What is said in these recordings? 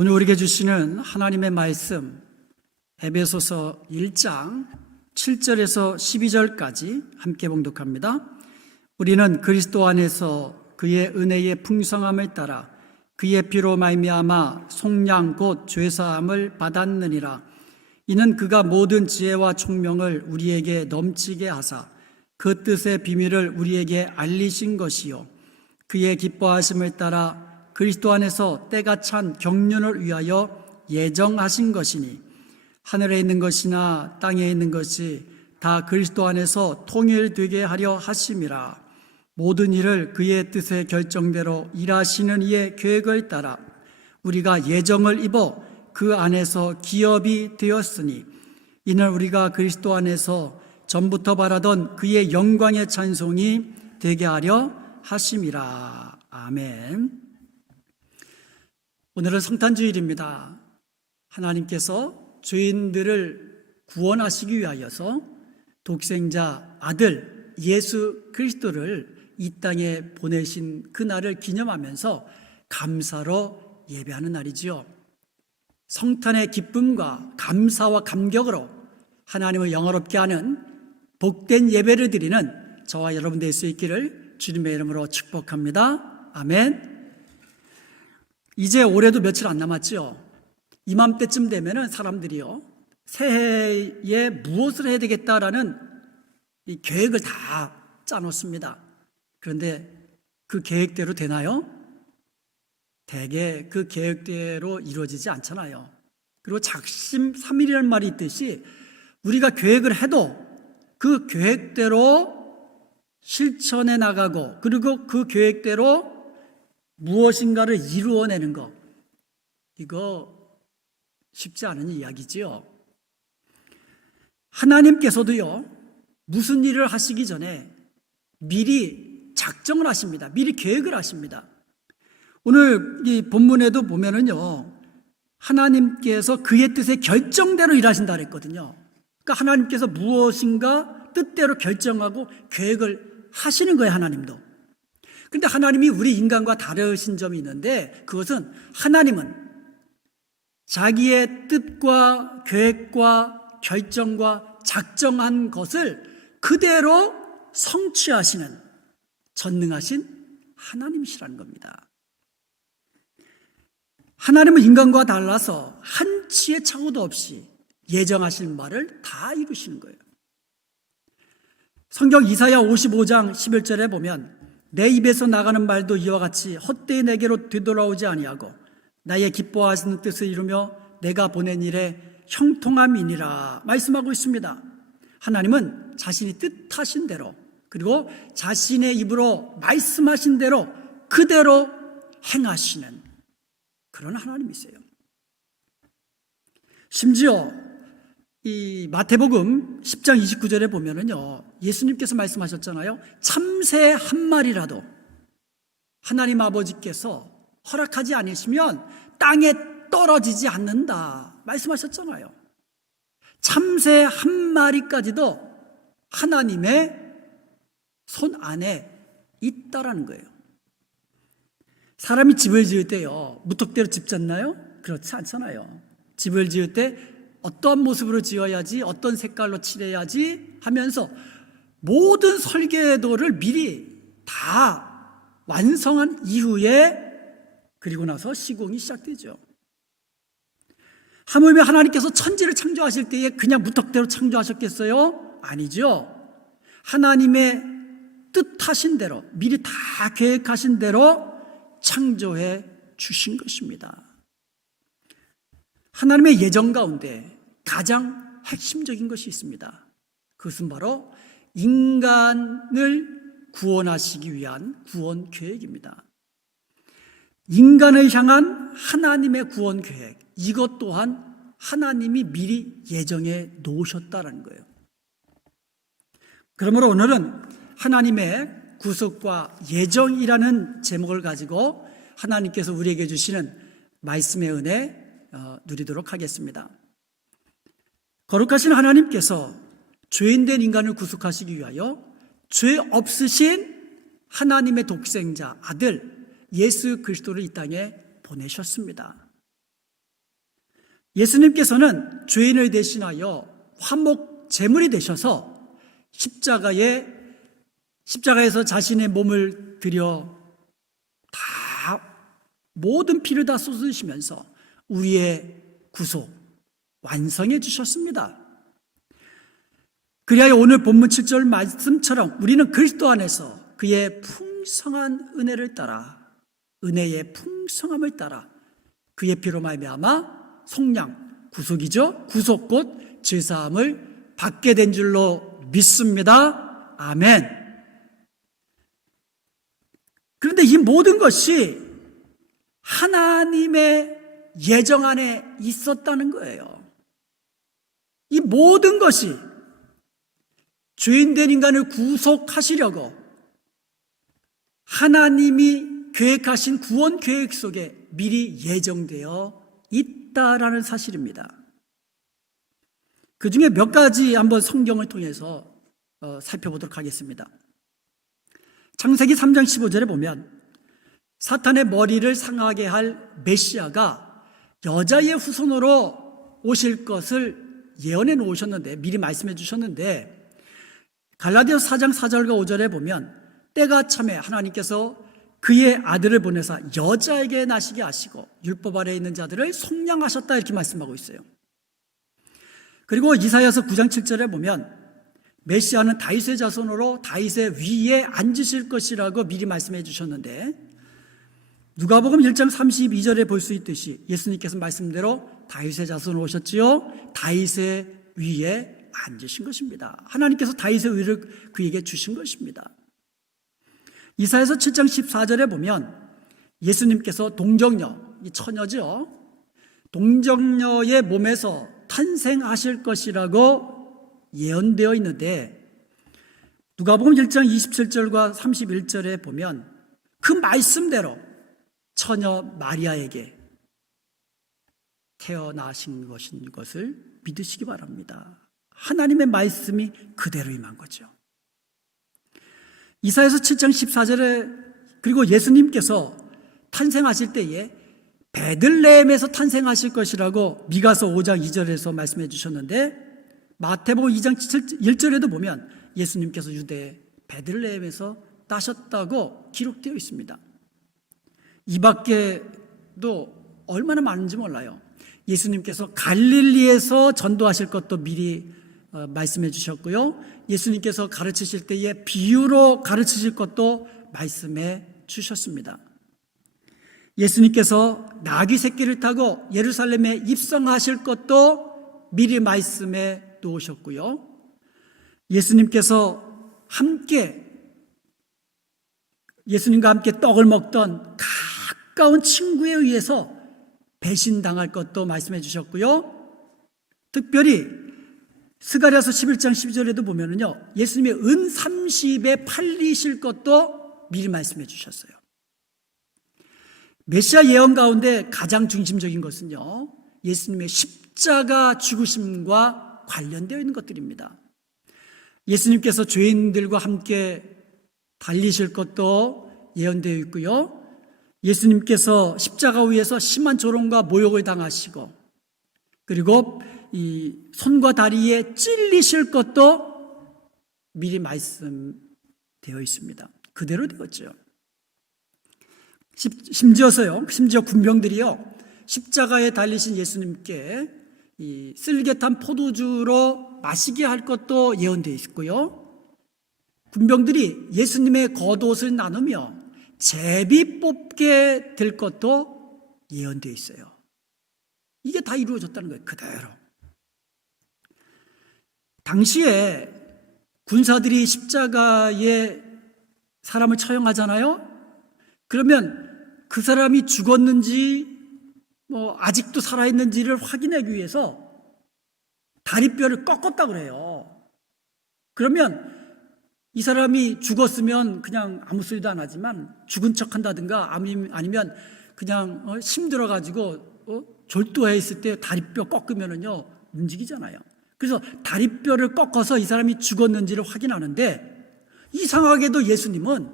오늘 우리에게 주시는 하나님의 말씀, 에베소서 1장 7절에서 12절까지 함께 봉독합니다. 우리는 그리스도 안에서 그의 은혜의 풍성함을 따라 그의 피로 말미암아 속량 곧 죄사함을 받았느니라. 이는 그가 모든 지혜와 총명을 우리에게 넘치게 하사 그 뜻의 비밀을 우리에게 알리신 것이요, 그의 기뻐하심을 따라 그리스도 안에서 때가 찬 경륜을 위하여 예정하신 것이니, 하늘에 있는 것이나 땅에 있는 것이 다 그리스도 안에서 통일되게 하려 하심이라. 모든 일을 그의 뜻의 결정대로 일하시는 이의 계획을 따라 우리가 예정을 입어 그 안에서 기업이 되었으니, 이는 우리가 그리스도 안에서 전부터 바라던 그의 영광의 찬송이 되게 하려 하심이라. 아멘. 오늘은 성탄주일입니다. 하나님께서 죄인들을 구원하시기 위하여서 독생자 아들 예수 그리스도를 이 땅에 보내신 그날을 기념하면서 감사로 예배하는 날이지요. 성탄의 기쁨과 감사와 감격으로 하나님을 영화롭게 하는 복된 예배를 드리는 저와 여러분 될 수 있기를 주님의 이름으로 축복합니다. 아멘. 이제 올해도 며칠 안 남았죠. 이맘때쯤 되면은 사람들이요, 새해에 무엇을 해야 되겠다라는 이 계획을 다 짜놓습니다. 그런데 그 계획대로 되나요? 대개 그 계획대로 이루어지지 않잖아요. 그리고 작심삼일이라는 말이 있듯이 우리가 계획을 해도 그 계획대로 실천해 나가고, 그리고 그 계획대로 무엇인가를 이루어내는 것, 이거 쉽지 않은 이야기지요. 하나님께서도요, 무슨 일을 하시기 전에 미리 작정을 하십니다. 미리 계획을 하십니다. 오늘 이 본문에도 보면은요, 하나님께서 그의 뜻의 결정대로 일하신다 그랬거든요. 그러니까 하나님께서 무엇인가 뜻대로 결정하고 계획을 하시는 거예요, 하나님도. 그런데 하나님이 우리 인간과 다르신 점이 있는데, 그것은 하나님은 자기의 뜻과 계획과 결정과 작정한 것을 그대로 성취하시는 전능하신 하나님이시라는 겁니다. 하나님은 인간과 달라서 한치의 착오도 없이 예정하신 바를 다 이루시는 거예요. 성경 이사야 55장 11절에 보면, 내 입에서 나가는 말도 이와 같이 헛되이 내게로 되돌아오지 아니하고 나의 기뻐하시는 뜻을 이루며 내가 보낸 일에 형통함이니라 말씀하고 있습니다. 하나님은 자신이 뜻하신 대로, 그리고 자신의 입으로 말씀하신 대로 그대로 행하시는 그런 하나님이세요. 심지어 이 마태복음 10장 29절에 보면은요, 예수님께서 말씀하셨잖아요. 참새 한 마리라도 하나님 아버지께서 허락하지 않으시면 땅에 떨어지지 않는다 말씀하셨잖아요. 참새 한 마리까지도 하나님의 손 안에 있다라는 거예요. 사람이 집을 지을 때요, 무턱대로 집 짓나요? 그렇지 않잖아요. 집을 지을 때 어떤 모습으로 지어야지, 어떤 색깔로 칠해야지 하면서 모든 설계도를 미리 다 완성한 이후에, 그리고 나서 시공이 시작되죠. 하물며 하나님께서 천지를 창조하실 때에 그냥 무턱대로 창조하셨겠어요? 아니죠. 하나님의 뜻하신 대로, 미리 다 계획하신 대로 창조해 주신 것입니다. 하나님의 예정 가운데 가장 핵심적인 것이 있습니다. 그것은 바로 인간을 구원하시기 위한 구원 계획입니다. 인간을 향한 하나님의 구원 계획, 이것 또한 하나님이 미리 예정해 놓으셨다는 거예요. 그러므로 오늘은 하나님의 구속과 예정이라는 제목을 가지고 하나님께서 우리에게 주시는 말씀의 은혜 누리도록 하겠습니다. 거룩하신 하나님께서 죄인된 인간을 구속하시기 위하여 죄 없으신 하나님의 독생자 아들 예수 그리스도를 이 땅에 보내셨습니다. 예수님께서는 죄인을 대신하여 화목 제물이 되셔서 십자가에서 자신의 몸을 들여 다 모든 피를 다 쏟으시면서 우리의 구속 완성해 주셨습니다. 그리하여 오늘 본문 7절 말씀처럼 우리는 그리스도 안에서 그의 풍성한 은혜를 따라, 은혜의 풍성함을 따라 그의 피로 말미암아 속량, 구속이죠. 구속 곧 죄사함을 받게 된 줄로 믿습니다. 아멘. 그런데 이 모든 것이 하나님의 예정 안에 있었다는 거예요. 이 모든 것이 죄인된 인간을 구속하시려고 하나님이 계획하신 구원 계획 속에 미리 예정되어 있다라는 사실입니다. 그 중에 몇 가지 한번 성경을 통해서 살펴보도록 하겠습니다. 창세기 3장 15절에 보면 사탄의 머리를 상하게 할 메시아가 여자의 후손으로 오실 것을 예언해 놓으셨는데, 미리 말씀해 주셨는데, 갈라디아서 4장 4절과 5절에 보면 때가 참에 하나님께서 그의 아들을 보내사 여자에게 나시게 하시고 율법 아래에 있는 자들을 속량하셨다, 이렇게 말씀하고 있어요. 그리고 이사야서 9장 7절에 보면 메시아는 다윗의 자손으로 다윗의 위에 앉으실 것이라고 미리 말씀해 주셨는데, 누가복음 1장 32절에 볼 수 있듯이 예수님께서 말씀대로 다윗의 자손으로 오셨지요. 다윗의 위에 앉으신 것입니다. 하나님께서 다윗의 위를 그에게 주신 것입니다. 이사야서 7장 14절에 보면 예수님께서 동정녀, 이 처녀죠, 동정녀의 몸에서 탄생하실 것이라고 예언되어 있는데, 누가복음 1장 27절과 31절에 보면 그 말씀대로 처녀 마리아에게 태어나신 것을 믿으시기 바랍니다. 하나님의 말씀이 그대로 임한 거죠. 이사야서 7장 14절에, 그리고 예수님께서 탄생하실 때에 베들레헴에서 탄생하실 것이라고 미가서 5장 2절에서 말씀해 주셨는데, 마태복음 2장 1절에도 보면 예수님께서 유대 베들레헴에서 따셨다고 기록되어 있습니다. 이 밖에도 얼마나 많은지 몰라요. 예수님께서 갈릴리에서 전도하실 것도 미리 말씀해 주셨고요. 예수님께서 가르치실 때에 비유로 가르치실 것도 말씀해 주셨습니다. 예수님께서 나귀 새끼를 타고 예루살렘에 입성하실 것도 미리 말씀해 놓으셨고요. 예수님과 함께 떡을 먹던 가까운 친구에 의해서 배신당할 것도 말씀해 주셨고요. 특별히 스가랴서 11장 12절에도 보면은요, 예수님의 은 30에 팔리실 것도 미리 말씀해 주셨어요. 메시아 예언 가운데 가장 중심적인 것은요, 예수님의 십자가 죽으심과 관련되어 있는 것들입니다. 예수님께서 죄인들과 함께 달리실 것도 예언되어 있고요. 예수님께서 십자가 위에서 심한 조롱과 모욕을 당하시고, 그리고 이 손과 다리에 찔리실 것도 미리 말씀되어 있습니다. 그대로 되었죠. 심지어 군병들이요, 십자가에 달리신 예수님께 이 쓸개탄 포도주로 마시게 할 것도 예언되어 있고요. 군병들이 예수님의 겉옷을 나누며 제비 뽑게 될 것도 예언되어 있어요. 이게 다 이루어졌다는 거예요, 그대로. 당시에 군사들이 십자가에 사람을 처형하잖아요. 그러면 그 사람이 죽었는지 아직도 살아있는지를 확인하기 위해서 다리뼈를 꺾었다고 그래요. 그러면 이 사람이 죽었으면 그냥 아무 소리도 안 하지만 죽은 척 한다든가, 아니면 그냥 힘들어가지고 졸도해 있을 때 다리뼈 꺾으면은요 움직이잖아요. 그래서 다리뼈를 꺾어서 이 사람이 죽었는지를 확인하는데, 이상하게도 예수님은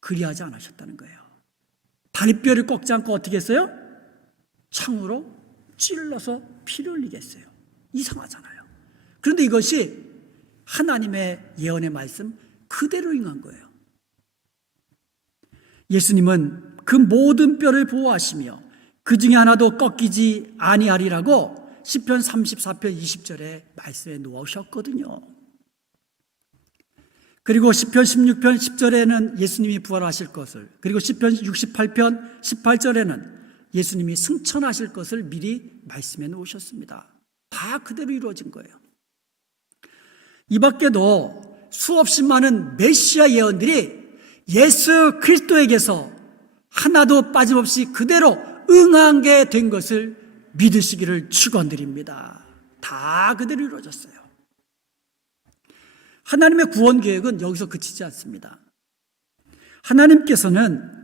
그리하지 않으셨다는 거예요. 다리뼈를 꺾지 않고 어떻게 했어요? 창으로 찔러서 피를 흘리게 했어요. 이상하잖아요. 그런데 이것이 하나님의 예언의 말씀 그대로 응한 거예요. 예수님은 그 모든 뼈를 보호하시며 그 중에 하나도 꺾이지 아니하리라고 시편 34편 20절에 말씀해 놓으셨거든요. 그리고 시편 16편 10절에는 예수님이 부활하실 것을, 그리고 시편 68편 18절에는 예수님이 승천하실 것을 미리 말씀해 놓으셨습니다. 다 그대로 이루어진 거예요. 이 밖에도 수없이 많은 메시아 예언들이 예수 그리스도에게서 하나도 빠짐없이 그대로 응하게 된 것을 믿으시기를 축원드립니다. 다 그대로 이루어졌어요. 하나님의 구원 계획은 여기서 그치지 않습니다. 하나님께서는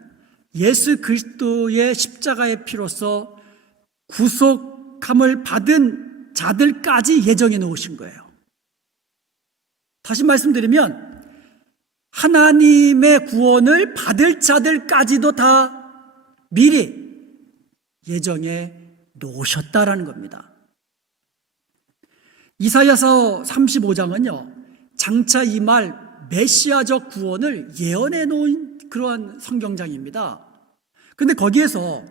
예수 그리스도의 십자가의 피로서 구속함을 받은 자들까지 예정해 놓으신 거예요. 다시 말씀드리면 하나님의 구원을 받을 자들까지도 다 미리 예정해 놓으셨다라는 겁니다. 이사야서 35장은요, 장차 임할 메시아적 구원을 예언해 놓은 그러한 성경장입니다. 그런데 거기에서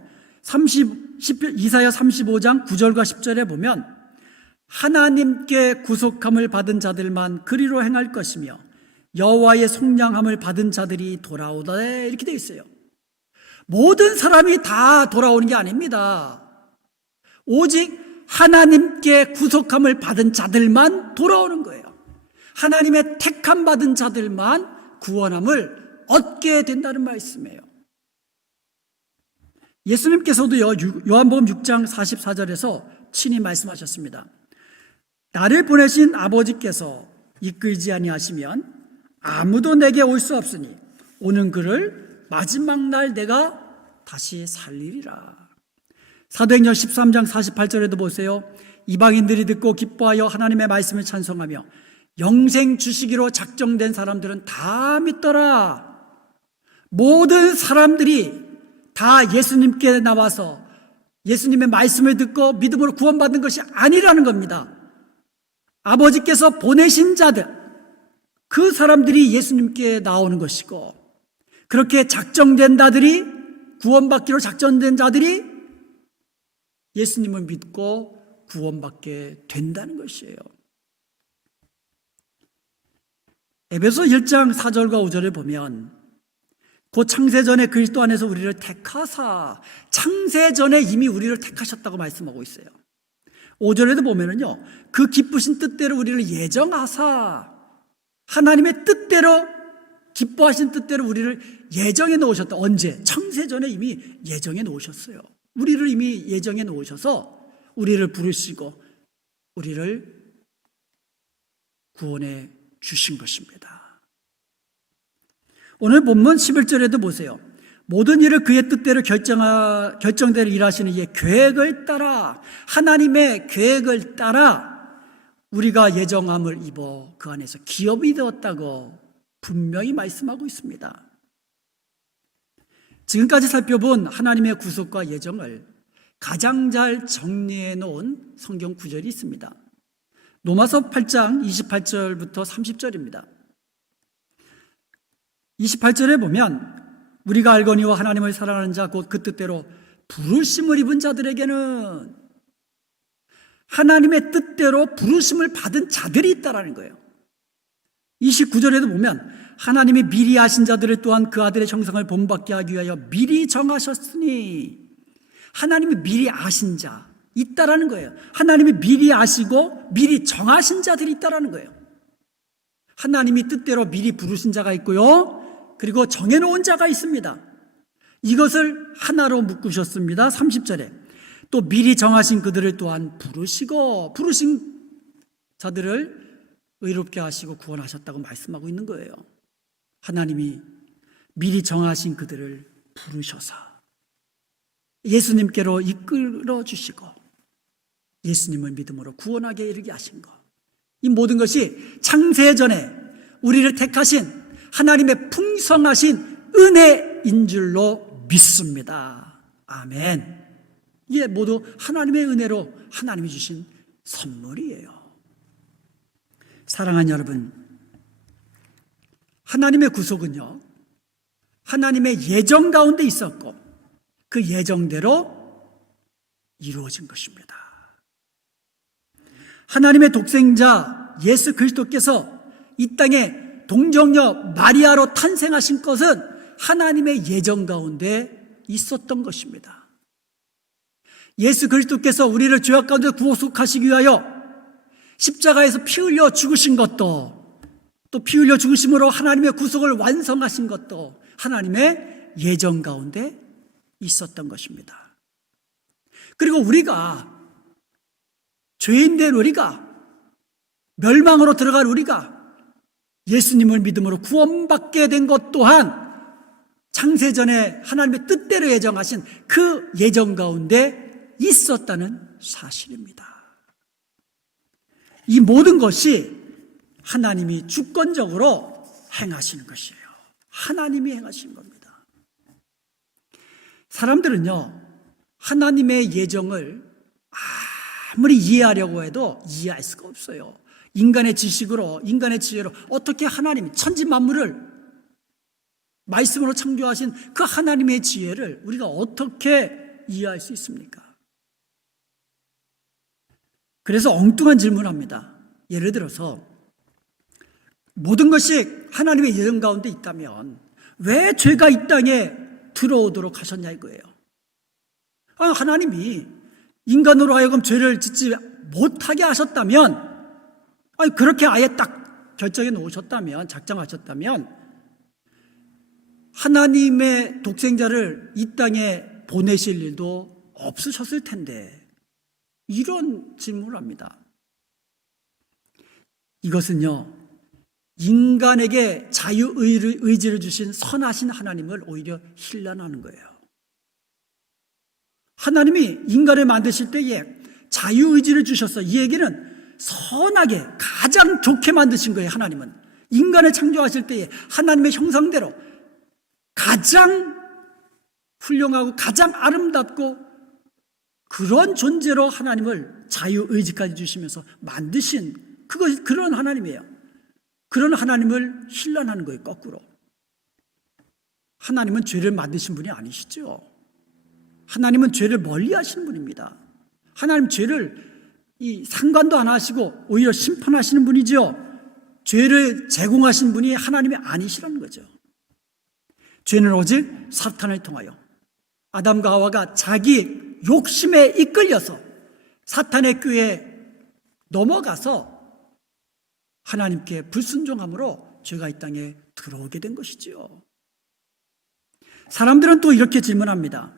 이사야 35장 9절과 10절에 보면 하나님께 구속함을 받은 자들만 그리로 행할 것이며 여호와의 속량함을 받은 자들이 돌아오다, 이렇게 되어 있어요. 모든 사람이 다 돌아오는 게 아닙니다. 오직 하나님께 구속함을 받은 자들만 돌아오는 거예요. 하나님의 택함 받은 자들만 구원함을 얻게 된다는 말씀이에요. 예수님께서도요, 요한복음 6장 44절에서 친히 말씀하셨습니다. 나를 보내신 아버지께서 이끌지 아니하시면 아무도 내게 올 수 없으니 오는 그를 마지막 날 내가 다시 살리리라. 사도행전 13장 48절에도 보세요. 이방인들이 듣고 기뻐하여 하나님의 말씀을 찬송하며 영생 주시기로 작정된 사람들은 다 믿더라. 모든 사람들이 다 예수님께 나와서 예수님의 말씀을 듣고 믿음으로 구원받는 것이 아니라는 겁니다. 아버지께서 보내신 자들, 그 사람들이 예수님께 나오는 것이고, 그렇게 작정된 자들이, 구원받기로 작정된 자들이 예수님을 믿고 구원받게 된다는 것이에요. 에베소 1장 4절과 5절을 보면 곧 창세전에 그리스도 안에서 우리를 택하사, 창세전에 이미 우리를 택하셨다고 말씀하고 있어요. 5절에도 보면은요, 그 기쁘신 뜻대로 우리를 예정하사, 하나님의 뜻대로, 기뻐하신 뜻대로 우리를 예정해 놓으셨다. 언제? 창세전에 이미 예정해 놓으셨어요. 우리를 이미 예정해 놓으셔서 우리를 부르시고 우리를 구원해 주신 것입니다. 오늘 본문 11절에도 보세요. 모든 일을 그의 뜻대로 결정대로 일하시는 이의 계획을 따라, 하나님의 계획을 따라 우리가 예정함을 입어 그 안에서 기업이 되었다고 분명히 말씀하고 있습니다. 지금까지 살펴본 하나님의 구속과 예정을 가장 잘 정리해 놓은 성경 구절이 있습니다. 로마서 8장 28절부터 30절입니다. 28절에 보면 우리가 알거니와 하나님을 사랑하는 자 곧 그 뜻대로 부르심을 입은 자들에게는, 하나님의 뜻대로 부르심을 받은 자들이 있다라는 거예요. 29절에도 보면 하나님이 미리 아신 자들을 또한 그 아들의 형상을 본받게 하기 위하여 미리 정하셨으니, 하나님이 미리 아신 자 있다라는 거예요. 하나님이 미리 아시고 미리 정하신 자들이 있다라는 거예요. 하나님이 뜻대로 미리 부르신 자가 있고요, 그리고 정해놓은 자가 있습니다. 이것을 하나로 묶으셨습니다. 30절에 또 미리 정하신 그들을 또한 부르시고, 부르신 자들을 의롭게 하시고 구원하셨다고 말씀하고 있는 거예요. 하나님이 미리 정하신 그들을 부르셔서 예수님께로 이끌어 주시고 예수님을 믿음으로 구원하게 이르게 하신 것, 이 모든 것이 창세전에 우리를 택하신 하나님의 풍성하신 은혜인 줄로 믿습니다. 아멘. 이게 모두 하나님의 은혜로 하나님이 주신 선물이에요. 사랑하는 여러분, 하나님의 구속은요, 하나님의 예정 가운데 있었고 그 예정대로 이루어진 것입니다. 하나님의 독생자 예수 그리스도께서 이 땅에 동정녀 마리아로 탄생하신 것은 하나님의 예정 가운데 있었던 것입니다. 예수 그리스도께서 우리를 죄악 가운데 구속하시기 위하여 십자가에서 피 흘려 죽으신 것도, 또 피 흘려 죽으심으로 하나님의 구속을 완성하신 것도 하나님의 예정 가운데 있었던 것입니다. 그리고 우리가, 죄인된 우리가, 멸망으로 들어갈 우리가 예수님을 믿음으로 구원받게 된 것 또한 창세전에 하나님의 뜻대로 예정하신 그 예정 가운데 있었다는 사실입니다. 이 모든 것이 하나님이 주권적으로 행하시는 것이에요. 하나님이 행하신 겁니다. 사람들은요, 하나님의 예정을 아무리 이해하려고 해도 이해할 수가 없어요. 인간의 지식으로, 인간의 지혜로 어떻게 하나님, 천지 만물을 말씀으로 창조하신 그 하나님의 지혜를 우리가 어떻게 이해할 수 있습니까? 그래서 엉뚱한 질문을 합니다. 예를 들어서 모든 것이 하나님의 예정 가운데 있다면 왜 죄가 이 땅에 들어오도록 하셨냐 이거예요. 하나님이 인간으로 하여금 죄를 짓지 못하게 하셨다면, 그렇게 아예 딱 결정해 놓으셨다면, 작정하셨다면 하나님의 독생자를 이 땅에 보내실 일도 없으셨을 텐데, 이런 질문을 합니다. 이것은요, 인간에게 자유의지를 주신 선하신 하나님을 오히려 힐난하는 거예요. 하나님이 인간을 만드실 때에 자유의지를 주셔서, 이 얘기는 선하게 가장 좋게 만드신 거예요. 하나님은 인간을 창조하실 때에 하나님의 형상대로 가장 훌륭하고 가장 아름답고 그런 존재로 하나님을 자유의지까지 주시면서 만드신 그런 하나님이에요. 그런 하나님을 힐난하는 거예요. 거꾸로. 하나님은 죄를 만드신 분이 아니시죠. 하나님은 죄를 멀리 하시는 분입니다. 하나님 죄를 상관도 안 하시고 오히려 심판하시는 분이죠. 죄를 제공하신 분이 하나님이 아니시라는 거죠. 죄는 오직 사탄을 통하여 아담과 하와가 자기 욕심에 이끌려서 사탄의 꾀에 넘어가서 하나님께 불순종함으로 죄가 이 땅에 들어오게 된 것이지요. 사람들은 또 이렇게 질문합니다.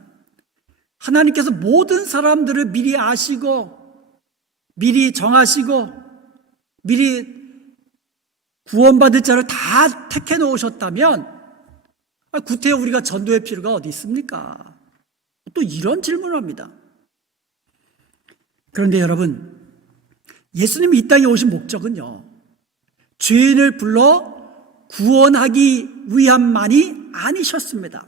하나님께서 모든 사람들을 미리 아시고 미리 정하시고 미리 구원받을 자를 다 택해 놓으셨다면 구태여 우리가 전도의 필요가 어디 있습니까? 또 이런 질문을 합니다. 그런데 여러분, 예수님이 이 땅에 오신 목적은요, 죄인을 불러 구원하기 위함만이 아니셨습니다.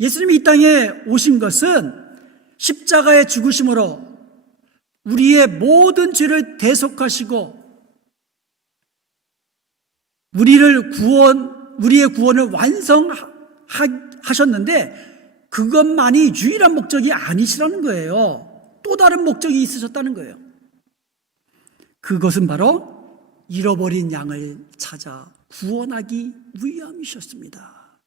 예수님이 이 땅에 오신 것은 십자가의 죽으심으로 우리의 모든 죄를 대속하시고 우리의 구원을 완성하셨는데 그것만이 유일한 목적이 아니시라는 거예요. 또 다른 목적이 있으셨다는 거예요. 그것은 바로 잃어버린 양을 찾아 구원하기 위함이셨습니다.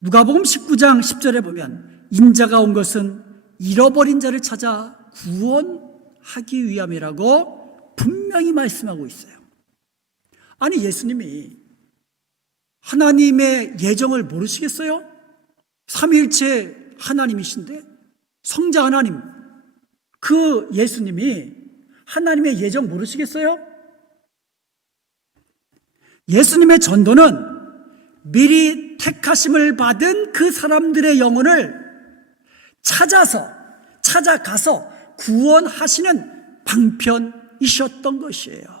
누가복음 19장 10절에 보면 인자가 온 것은 잃어버린 자를 찾아 구원하기 위함이라고 분명히 말씀하고 있어요. 아니, 예수님이 하나님의 예정을 모르시겠어요? 삼위일체 하나님이신데, 성자 하나님, 그 예수님이 하나님의 예정 모르시겠어요? 예수님의 전도는 미리 택하심을 받은 그 사람들의 영혼을 찾아가서 구원하시는 방편이셨던 것이에요.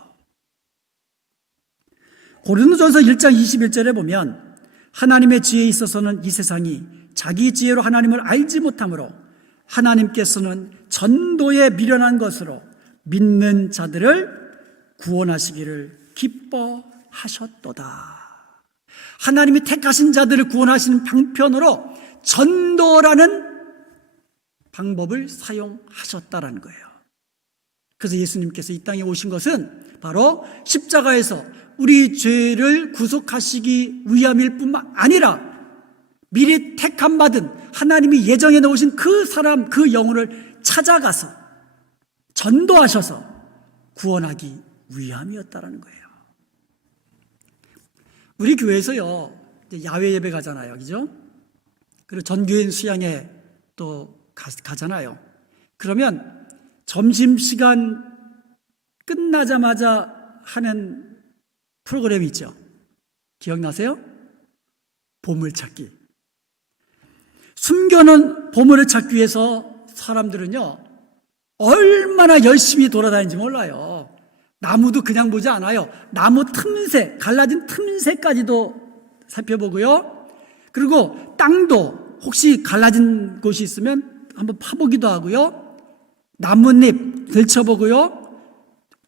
고린도전서 1장 21절에 보면 하나님의 지혜에 있어서는 이 세상이 자기 지혜로 하나님을 알지 못하므로 하나님께서는 전도에 미련한 것으로 믿는 자들을 구원하시기를 기뻐하셨도다. 하나님이 택하신 자들을 구원하시는 방편으로 전도라는 방법을 사용하셨다라는 거예요. 그래서 예수님께서 이 땅에 오신 것은 바로 십자가에서 우리 죄를 구속하시기 위함일 뿐만 아니라 미리 택함 받은 하나님이 예정해 놓으신 그 사람, 그 영혼을 찾아가서 전도하셔서 구원하기 위함이었다라는 거예요. 우리 교회에서요, 야외 예배 가잖아요. 그죠? 그리고 전교인 수양회 또 가잖아요. 그러면 점심시간 끝나자마자 하는 프로그램이 있죠. 기억나세요? 보물찾기. 숨겨놓은 보물을 찾기 위해서 사람들은요, 얼마나 열심히 돌아다니는지 몰라요. 나무도 그냥 보지 않아요. 나무 틈새, 갈라진 틈새까지도 살펴보고요. 그리고 땅도 혹시 갈라진 곳이 있으면 한번 파보기도 하고요. 나뭇잎 들춰보고요.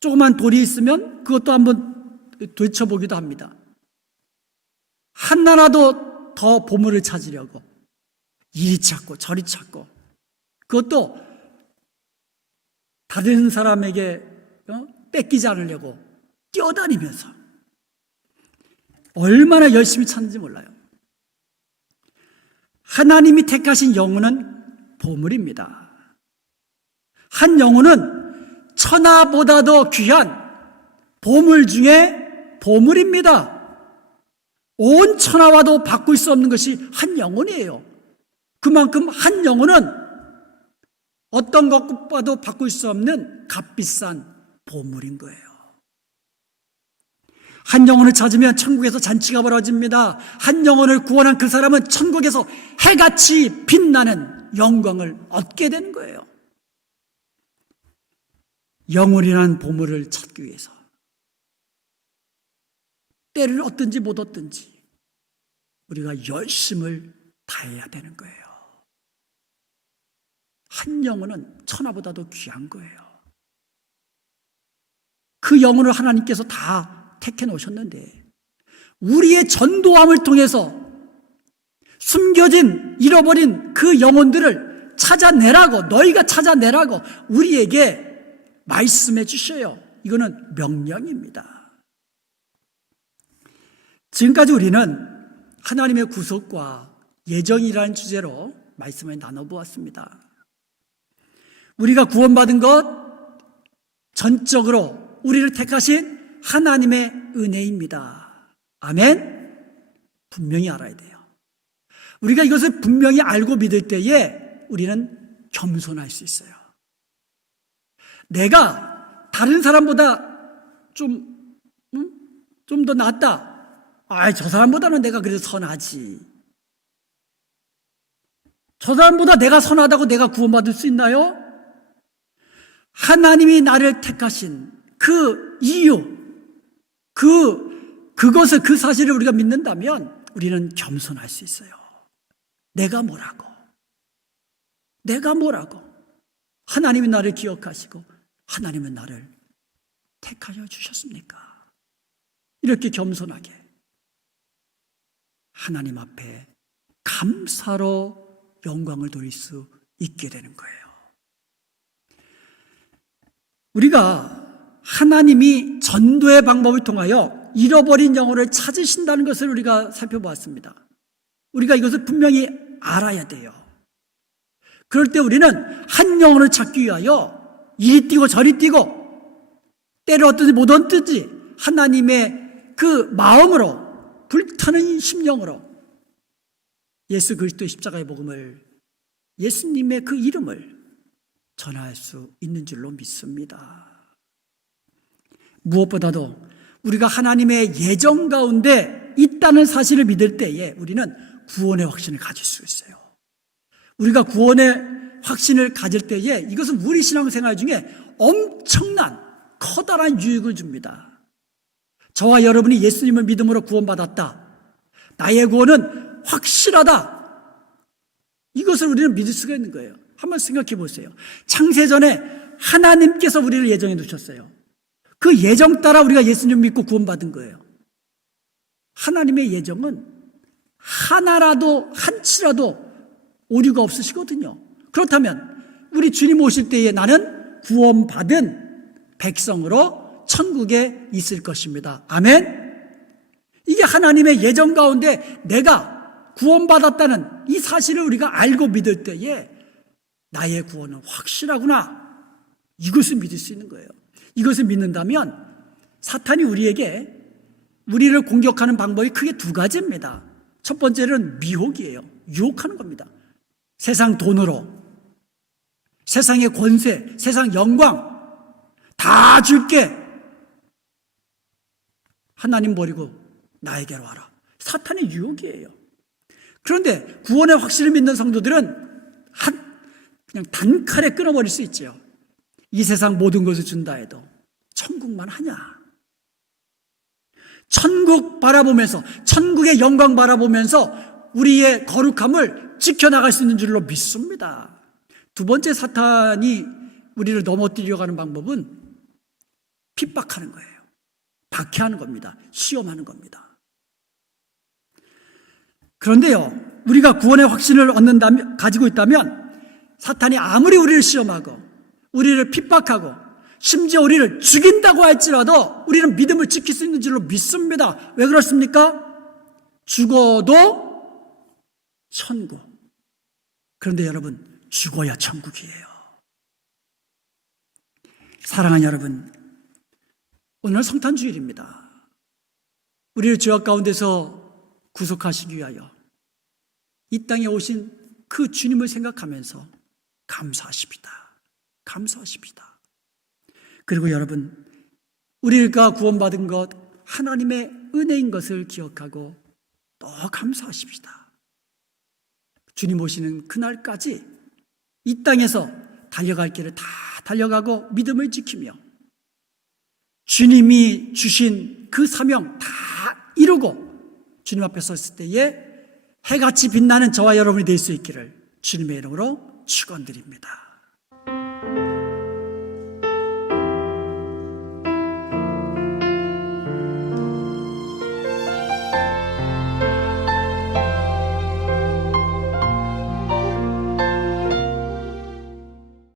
조그만 돌이 있으면 그것도 한번 들춰보기도 합니다. 하나라도 더 보물을 찾으려고 이리 찾고 저리 찾고, 그것도 다른 사람에게 뺏기지 않으려고 뛰어다니면서 얼마나 열심히 찾는지 몰라요. 하나님이 택하신 영혼은 보물입니다. 한 영혼은 천하보다도 귀한 보물 중에 보물입니다. 온 천하와도 바꿀 수 없는 것이 한 영혼이에요. 그만큼 한 영혼은 어떤 것과도 바꿀 수 없는 값비싼 보물인 거예요. 한 영혼을 찾으면 천국에서 잔치가 벌어집니다. 한 영혼을 구원한 그 사람은 천국에서 해같이 빛나는 영광을 얻게 되는 거예요. 영혼이란 보물을 찾기 위해서 때를 얻든지 못 얻든지 우리가 열심을 다해야 되는 거예요. 한 영혼은 천하보다도 귀한 거예요. 그 영혼을 하나님께서 다 택해 놓으셨는데 우리의 전도함을 통해서 숨겨진 잃어버린 그 영혼들을 찾아내라고, 너희가 찾아내라고 우리에게 말씀해 주셔요. 이거는 명령입니다. 지금까지 우리는 하나님의 구속과 예정이라는 주제로 말씀을 나눠보았습니다. 우리가 구원받은 것 전적으로 우리를 택하신 하나님의 은혜입니다. 아멘? 분명히 알아야 돼요. 우리가 이것을 분명히 알고 믿을 때에 우리는 겸손할 수 있어요. 내가 다른 사람보다 좀 더 낫다. 저 사람보다는 내가 그래도 선하지. 저 사람보다 내가 선하다고 내가 구원받을 수 있나요? 하나님이 나를 택하신 그 이유, 그것을, 그 사실을 우리가 믿는다면 우리는 겸손할 수 있어요. 내가 뭐라고? 하나님이 나를 기억하시고 하나님은 나를 택하여 주셨습니까? 이렇게 겸손하게 하나님 앞에 감사로 영광을 돌릴 수 있게 되는 거예요. 우리가 하나님이 전도의 방법을 통하여 잃어버린 영혼을 찾으신다는 것을 우리가 살펴보았습니다. 우리가 이것을 분명히 알아야 돼요. 그럴 때 우리는 한 영혼을 찾기 위하여 이리 뛰고 저리 뛰고 때를 얻든지 못 얻든지 하나님의 그 마음으로, 불타는 심령으로 예수 그리스도의 십자가의 복음을, 예수님의 그 이름을 전할 수 있는 줄로 믿습니다. 무엇보다도 우리가 하나님의 예정 가운데 있다는 사실을 믿을 때에 우리는 구원의 확신을 가질 수 있어요. 우리가 구원의 확신을 가질 때에 이것은 우리 신앙생활 중에 엄청난 커다란 유익을 줍니다. 저와 여러분이 예수님을 믿음으로 구원받았다. 나의 구원은 확실하다. 이것을 우리는 믿을 수가 있는 거예요. 한번 생각해 보세요. 창세전에 하나님께서 우리를 예정해 두셨어요. 그 예정 따라 우리가 예수님 믿고 구원받은 거예요. 하나님의 예정은 하나라도 한치라도 오류가 없으시거든요. 그렇다면 우리 주님 오실 때에 나는 구원받은 백성으로 천국에 있을 것입니다. 아멘. 이게 하나님의 예정 가운데 내가 구원받았다는 이 사실을 우리가 알고 믿을 때에 나의 구원은 확실하구나, 이것을 믿을 수 있는 거예요. 이것을 믿는다면 사탄이 우리를 공격하는 방법이 크게 두 가지입니다. 첫 번째는 미혹이에요. 유혹하는 겁니다. 세상 돈으로, 세상의 권세, 세상 영광 다 줄게, 하나님 버리고 나에게로 와라. 사탄의 유혹이에요. 그런데 구원의 확신을 믿는 성도들은 그냥 단칼에 끊어버릴 수 있죠. 이 세상 모든 것을 준다 해도 천국만 하냐. 천국 바라보면서, 천국의 영광 바라보면서 우리의 거룩함을 지켜나갈 수 있는 줄로 믿습니다. 두 번째 사탄이 우리를 넘어뜨리려고 하는 방법은 핍박하는 거예요. 박해하는 겁니다. 시험하는 겁니다. 그런데요, 우리가 구원의 확신을 가지고 있다면 사탄이 아무리 우리를 시험하고 우리를 핍박하고 심지어 우리를 죽인다고 할지라도 우리는 믿음을 지킬 수 있는 줄로 믿습니다. 왜 그렇습니까? 죽어도 천국. 그런데 여러분, 죽어야 천국이에요. 사랑하는 여러분, 오늘 성탄주일입니다. 우리를 죄악 가운데서 구속하시기 위하여 이 땅에 오신 그 주님을 생각하면서 감사하십니다. 감사하십니다. 그리고 여러분, 우리가 구원받은 것 하나님의 은혜인 것을 기억하고 또 감사하십시다. 주님 오시는 그날까지 이 땅에서 달려갈 길을 다 달려가고 믿음을 지키며 주님이 주신 그 사명 다 이루고 주님 앞에 섰을 때에 해같이 빛나는 저와 여러분이 될 수 있기를 주님의 이름으로 축원드립니다.